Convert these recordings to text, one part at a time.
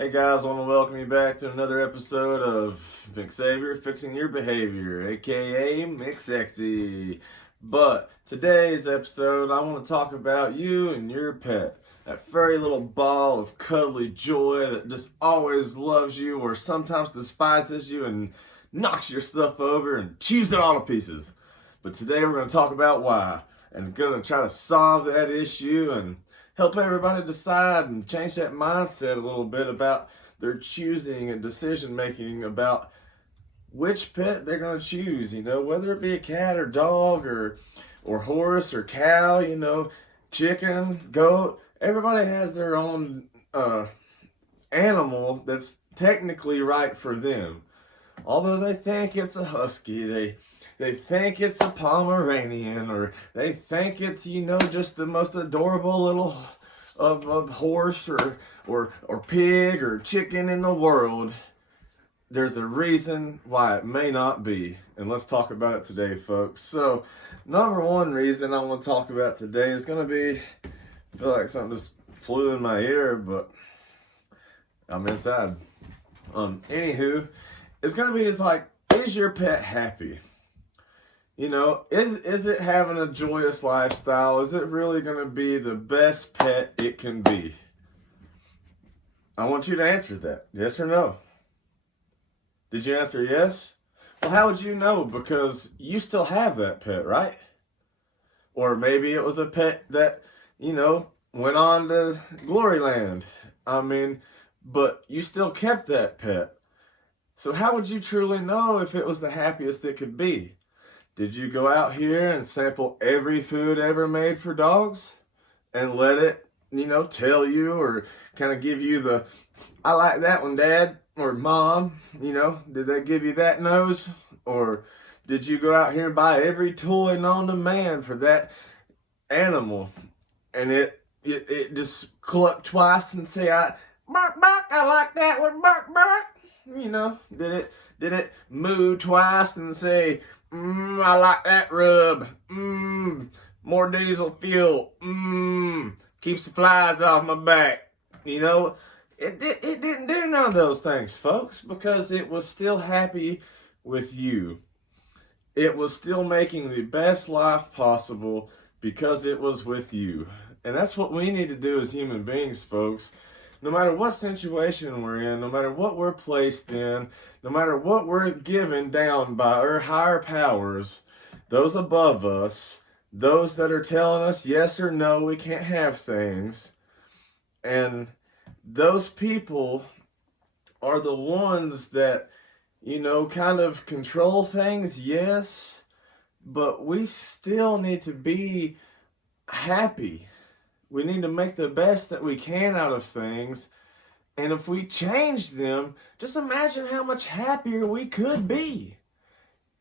Hey guys, I want to welcome you back to another episode of McXavier Fixing Your Behavior, aka McSexy. But today's episode, I want to talk about you and your pet. That furry little ball of cuddly joy that just always loves you or sometimes despises you and knocks your stuff over and chews it all to pieces. But today we're going to talk about why and going to try to solve that issue and help everybody decide and change that mindset a little bit about their choosing and decision making about which pet they're going to choose, whether it be a cat or dog or horse or cow, chicken, goat. Everybody has their own animal that's technically right for them. Although they think it's a husky, they think it's a Pomeranian, or they think it's, just the most adorable little of horse or pig or chicken in the world. There's a reason why it may not be. And let's talk about it today, folks. So, number one reason I want to talk about today is going to be, I feel like something just flew in my ear, but I'm inside. Anywho, it's going to be just like, is your pet happy? Is it having a joyous lifestyle? Is it really going to be the best pet it can be? I want you to answer that. Yes or no? Did you answer yes? Well, how would you know? Because you still have that pet, right? Or maybe it was a pet that, went on to glory land. But you still kept that pet. So how would you truly know if it was the happiest it could be? Did you go out here and sample every food ever made for dogs and let it, tell you or kind of give you the, I like that one, Dad or Mom, did they give you that nose? Or did you go out here and buy every toy known to man for that animal and it just cluck twice and say, bark, bark, I like that one, bark, bark. Did it moo twice and say, I like that rub. More diesel fuel. Keeps the flies off my back. It didn't do none of those things, folks, because it was still happy with you. It was still making the best life possible because it was with you. And that's what we need to do as human beings, folks. No matter what situation we're in, no matter what we're placed in, no matter what we're given down by our higher powers, those above us, those that are telling us yes or no, we can't have things, and those people are the ones that, kind of control things, yes, but we still need to be happy. We need to make the best that we can out of things. And if we change them, just imagine how much happier we could be.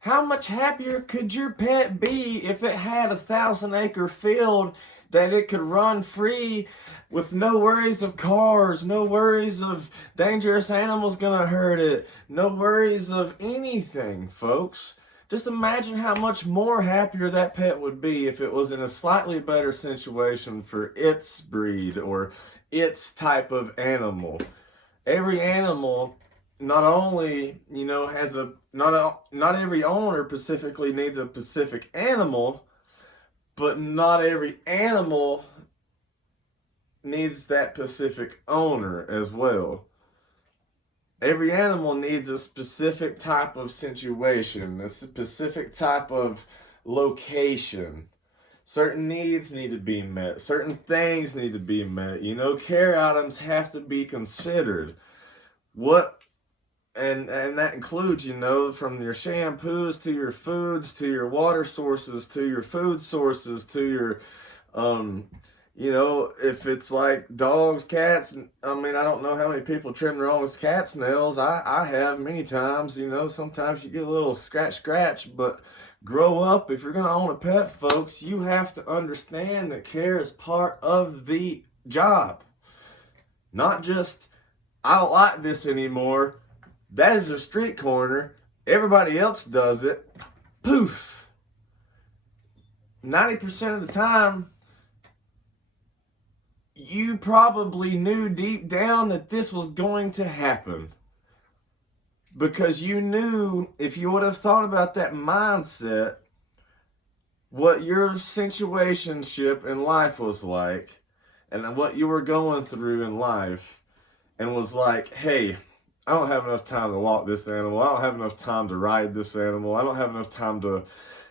How much happier could your pet be if it had 1,000-acre field that it could run free with no worries of cars, no worries of dangerous animals gonna hurt it, no worries of anything, folks. Just imagine how much more happier that pet would be if it was in a slightly better situation for its breed or its type of animal. Every animal not only, has not every owner specifically needs a specific animal, but not every animal needs that specific owner as well. Every animal needs a specific type of situation, a specific type of location. Certain needs need to be met. Certain things need to be met. Care items have to be considered. And that includes, from your shampoos to your foods to your water sources to your food sources to your if it's like dogs, cats, I don't know how many people trim their own cat's nails. I have many times, sometimes you get a little scratch, but grow up. If you're going to own a pet, folks, you have to understand that care is part of the job. Not just, I don't like this anymore. That is a street corner. Everybody else does it. Poof. 90% of the time, you probably knew deep down that this was going to happen. Because you knew, if you would have thought about that mindset, what your situationship in life was like, and what you were going through in life, and was like, hey, I don't have enough time to walk this animal. I don't have enough time to ride this animal. I don't have enough time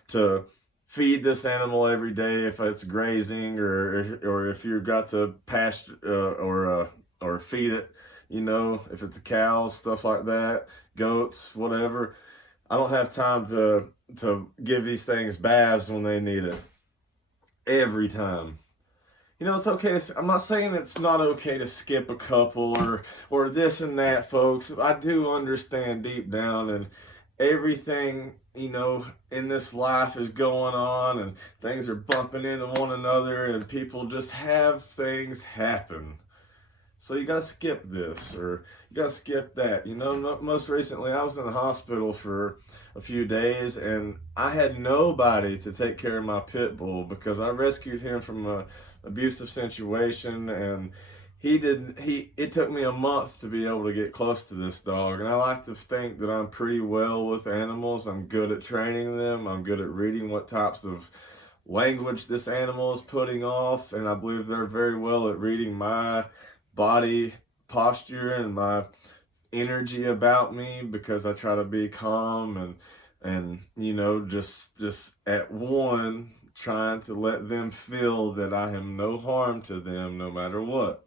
to feed this animal every day if it's grazing, or if you've got to pasture or feed it, if it's a cow, stuff like that, goats, whatever. I don't have time to give these things baths when they need it every time. It's okay to, I'm not saying it's not okay to skip a couple or this and that, folks. I do understand deep down, and everything, in this life is going on, and things are bumping into one another, and people just have things happen. So you gotta skip this, or you gotta skip that. Most recently I was in the hospital for a few days, and I had nobody to take care of my pit bull because I rescued him from a abusive situation, and it took me a month to be able to get close to this dog. And I like to think that I'm pretty well with animals. I'm good at training them. I'm good at reading what types of language this animal is putting off, and I believe they're very well at reading my body posture and my energy about me, because I try to be calm and just at one, trying to let them feel that I am no harm to them no matter what.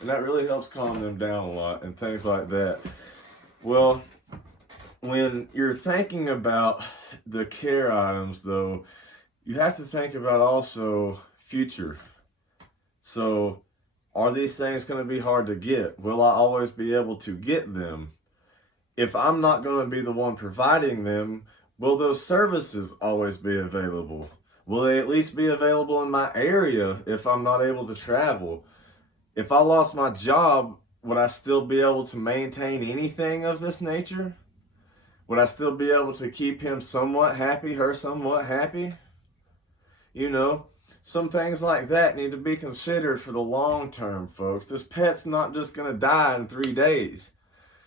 And that really helps calm them down a lot and things like that. Well, when you're thinking about the care items, though, you have to think about also future. So, are these things going to be hard to get? Will I always be able to get them? If I'm not going to be the one providing them, will those services always be available? Will they at least be available in my area if I'm not able to travel? If I lost my job, would I still be able to maintain anything of this nature? Would I still be able to keep him somewhat happy, her somewhat happy? Some things like that need to be considered for the long term, folks. This pet's not just going to die in 3 days.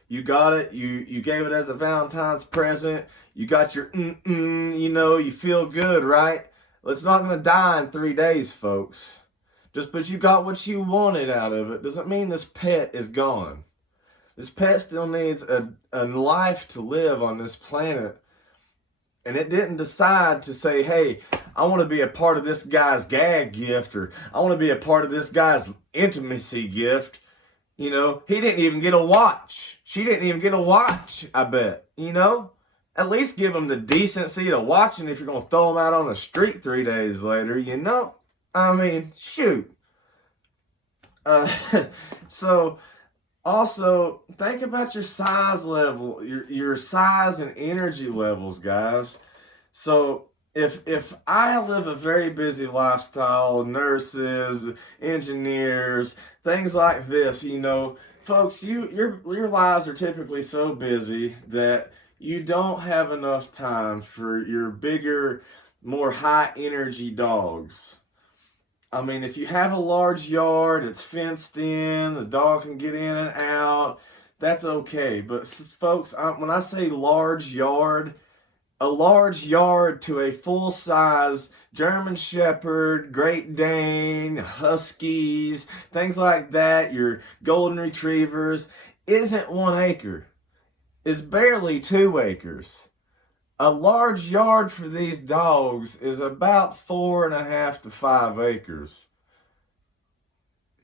You got it. You gave it as a Valentine's present. You got your you feel good, right? Well, it's not going to die in 3 days, folks. Just because you got what you wanted out of it doesn't mean this pet is gone. This pet still needs a life to live on this planet. And it didn't decide to say, hey, I want to be a part of this guy's gag gift, or I want to be a part of this guy's intimacy gift. He didn't even get a watch. She didn't even get a watch, I bet. At least give him the decency to watching if you're going to throw him out on the street 3 days later, I mean, shoot. So, also, think about your size level, your size and energy levels, guys. So, if I live a very busy lifestyle, nurses, engineers, things like this, folks, your lives are typically so busy that you don't have enough time for your bigger, more high energy dogs. I mean, if you have a large yard, it's fenced in, the dog can get in and out, that's okay. But folks, when I say large yard, a large yard to a full-size German Shepherd, Great Dane, Huskies, things like that, your Golden Retrievers, isn't 1 acre. It's barely 2 acres. A large yard for these dogs is about 4.5 to 5 acres.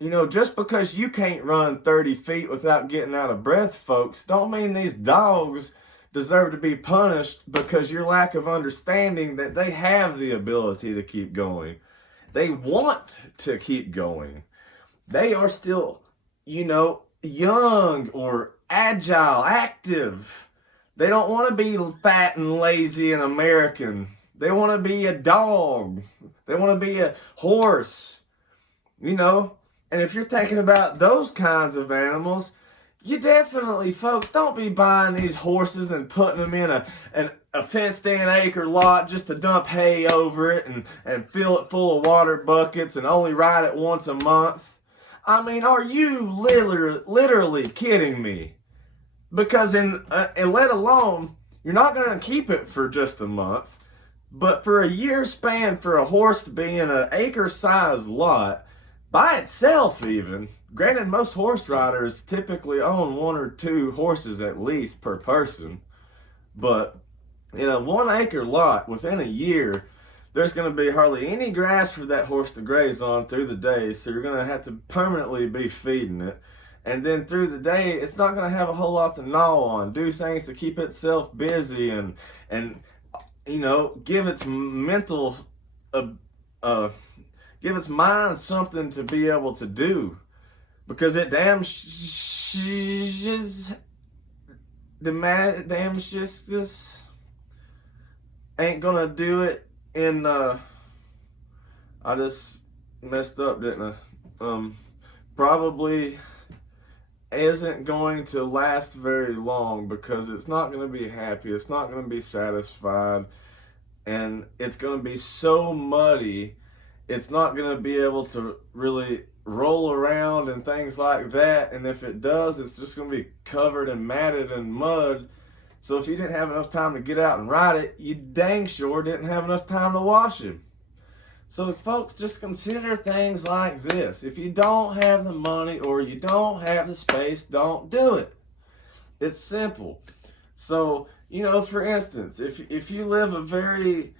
Just because you can't run 30 feet without getting out of breath, folks, don't mean these dogs deserve to be punished because your lack of understanding that they have the ability to keep going. They want to keep going. They are still, young or agile, active. They don't want to be fat and lazy and American. They want to be a dog. They want to be a horse. And if you're thinking about those kinds of animals, you definitely, folks, don't be buying these horses and putting them in a fenced-in acre lot just to dump hay over it and fill it full of water buckets and only ride it once a month. I mean, are you literally kidding me? Because and let alone, you're not going to keep it for just a month, but for a year span for a horse to be in an acre-sized lot by itself, even. Granted, most horse riders typically own 1 or 2 horses at least per person, but in a 1 acre lot within a year, there's going to be hardly any grass for that horse to graze on through the day, so you're going to have to permanently be feeding it. And then through the day, it's not going to have a whole lot to gnaw on, do things to keep itself busy, and you know, give its mental, give its mind something to be able to do, because it damn just ain't gonna do it in I just messed up, didn't I? Probably isn't going to last very long, because it's not going to be happy, it's not going to be satisfied, and it's going to be so muddy, it's not going to be able to really roll around and things like that, and if it does, it's just going to be covered and matted in mud. So if you didn't have enough time to get out and ride it, you dang sure didn't have enough time to wash him. So folks, just consider things like this. If you don't have the money or you don't have the space, don't do it. It's simple. So, you know, for instance, if you live a very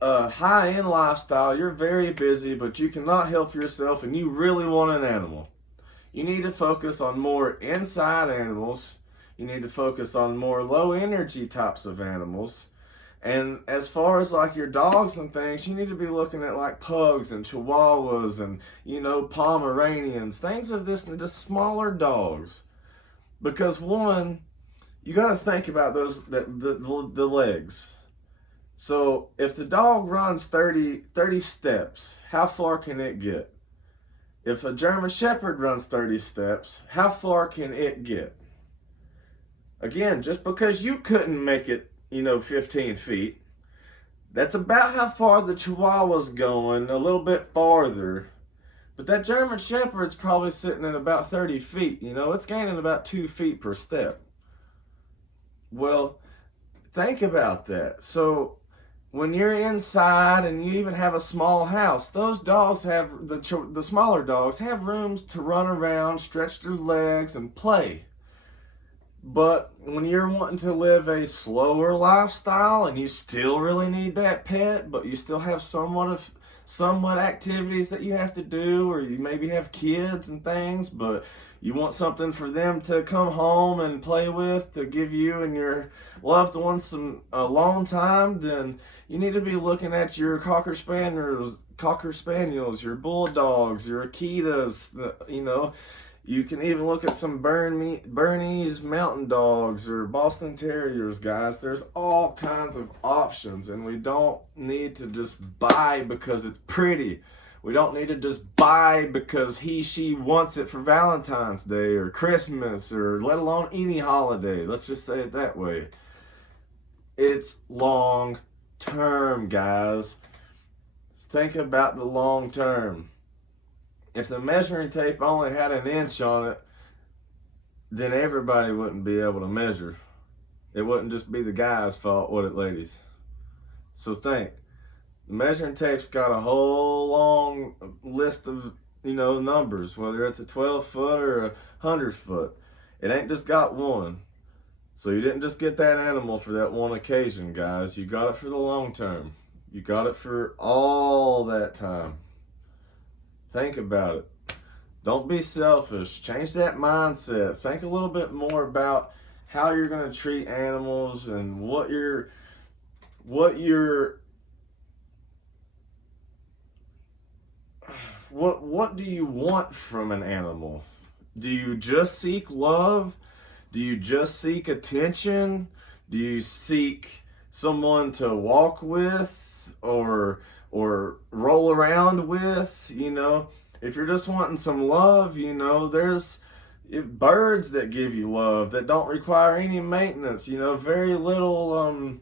high-end lifestyle, you're very busy, but you cannot help yourself and you really want an animal, you need to focus on more inside animals. You need to focus on more low-energy types of animals. And as far as like your dogs and things, you need to be looking at like pugs and chihuahuas and, you know, Pomeranians, things of this, the smaller dogs. Because one, you got to think about those, the legs. So if the dog runs 30 steps, how far can it get? If a German Shepherd runs 30 steps, how far can it get? Again, just because you couldn't make it, you know, 15 feet, that's about how far the Chihuahua's going, a little bit farther. But that German Shepherd's probably sitting at about 30 feet, you know, it's gaining about 2 feet per step. Well, think about that. So when you're inside and you even have a small house, those dogs have, the smaller dogs have rooms to run around, stretch their legs, and play. But when you're wanting to live a slower lifestyle and you still really need that pet, but you still have somewhat activities that you have to do, or you maybe have kids and things, but you want something for them to come home and play with, to give you and your loved ones some alone time, then you need to be looking at your Cocker Spaniels, your Bulldogs, your Akitas, you know. You can even look at some Bernese Mountain Dogs or Boston Terriers, guys. There's all kinds of options, and we don't need to just buy because it's pretty. We don't need to just buy because she wants it for Valentine's Day or Christmas, or let alone any holiday. Let's just say it that way. It's long term, guys. Think about the long term. If the measuring tape only had an inch on it, then everybody wouldn't be able to measure. It wouldn't just be the guy's fault, would it, ladies? So think. The measuring tape's got a whole long list of, you know, numbers, whether it's a 12-foot or a 100-foot. It ain't just got one. So you didn't just get that animal for that one occasion, guys. You got it for the long term. You got it for all that time. Think about it. Don't be selfish. Change that mindset. Think a little bit more about how you're going to treat animals and what do you want from an animal? Do you just seek love? Do you just seek attention? Do you seek someone to walk with or roll around with? You know, if you're just wanting some love, you know, there's birds that give you love that don't require any maintenance, you know, very little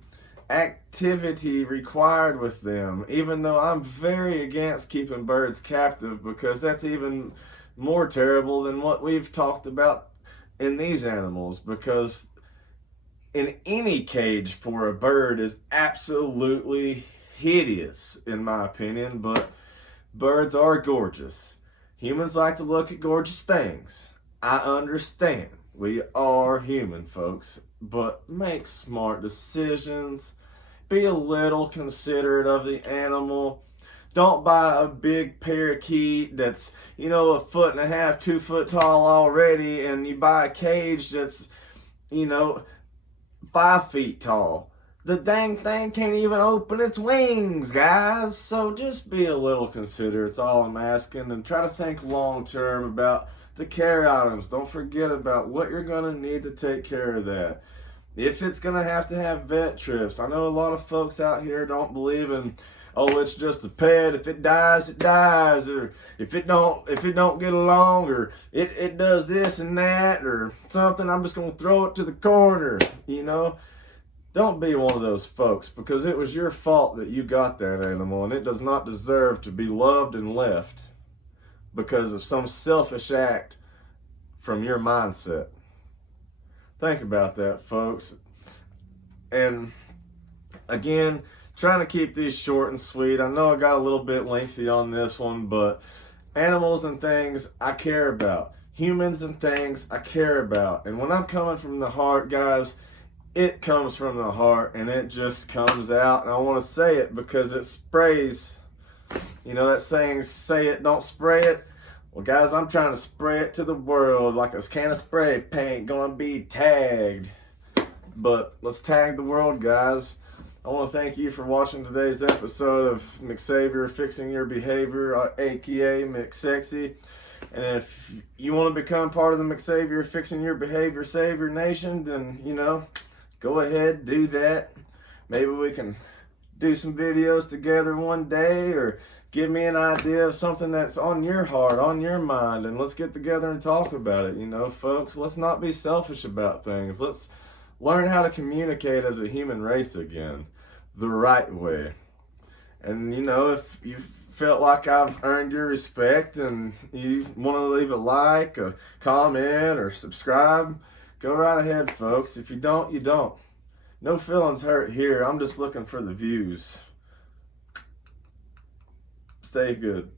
activity required with them, even though I'm very against keeping birds captive, because that's even more terrible than what we've talked about in these animals, because in any cage for a bird is absolutely hideous, in my opinion, but birds are gorgeous. Humans like to look at gorgeous things. I understand. We are human, folks, but make smart decisions. Be a little considerate of the animal. Don't buy a big parakeet that's, a 1.5 feet, 2 foot tall already, and you buy a cage that's, 5 feet tall. The dang thing can't even open its wings, guys. So just be a little considerate. It's all I'm asking. And try to think long term about the care items. Don't forget about what you're going to need to take care of that. If it's going to have vet trips. I know a lot of folks out here don't believe in, oh, it's just a pet. If it dies, it dies. Or if it don't get along, or it does this and that, or something, I'm just going to throw it to the corner, Don't be one of those folks, because it was your fault that you got that animal, and it does not deserve to be loved and left because of some selfish act from your mindset. Think about that, folks. And again, trying to keep these short and sweet. I know I got a little bit lengthy on this one, but animals and things I care about. Humans and things I care about. And when I'm coming from the heart, guys, it comes from the heart, and it just comes out. And I want to say it because it sprays. That saying, say it, don't spray it. Well, guys, I'm trying to spray it to the world like a can of spray paint gonna be tagged. But let's tag the world, guys. I want to thank you for watching today's episode of McSavior Fixing Your Behavior, aka McSexy. And if you want to become part of the McSavior Fixing Your Behavior Savior Nation, then, go ahead, do that. Maybe we can do some videos together one day, or give me an idea of something that's on your heart, on your mind, and let's get together and talk about it, folks. Let's not be selfish about things. Let's learn how to communicate as a human race again, the right way. And, if you felt like I've earned your respect and you want to leave a like, a comment, or subscribe, go right ahead, folks. If you don't, you don't. No feelings hurt here. I'm just looking for the views. Stay good.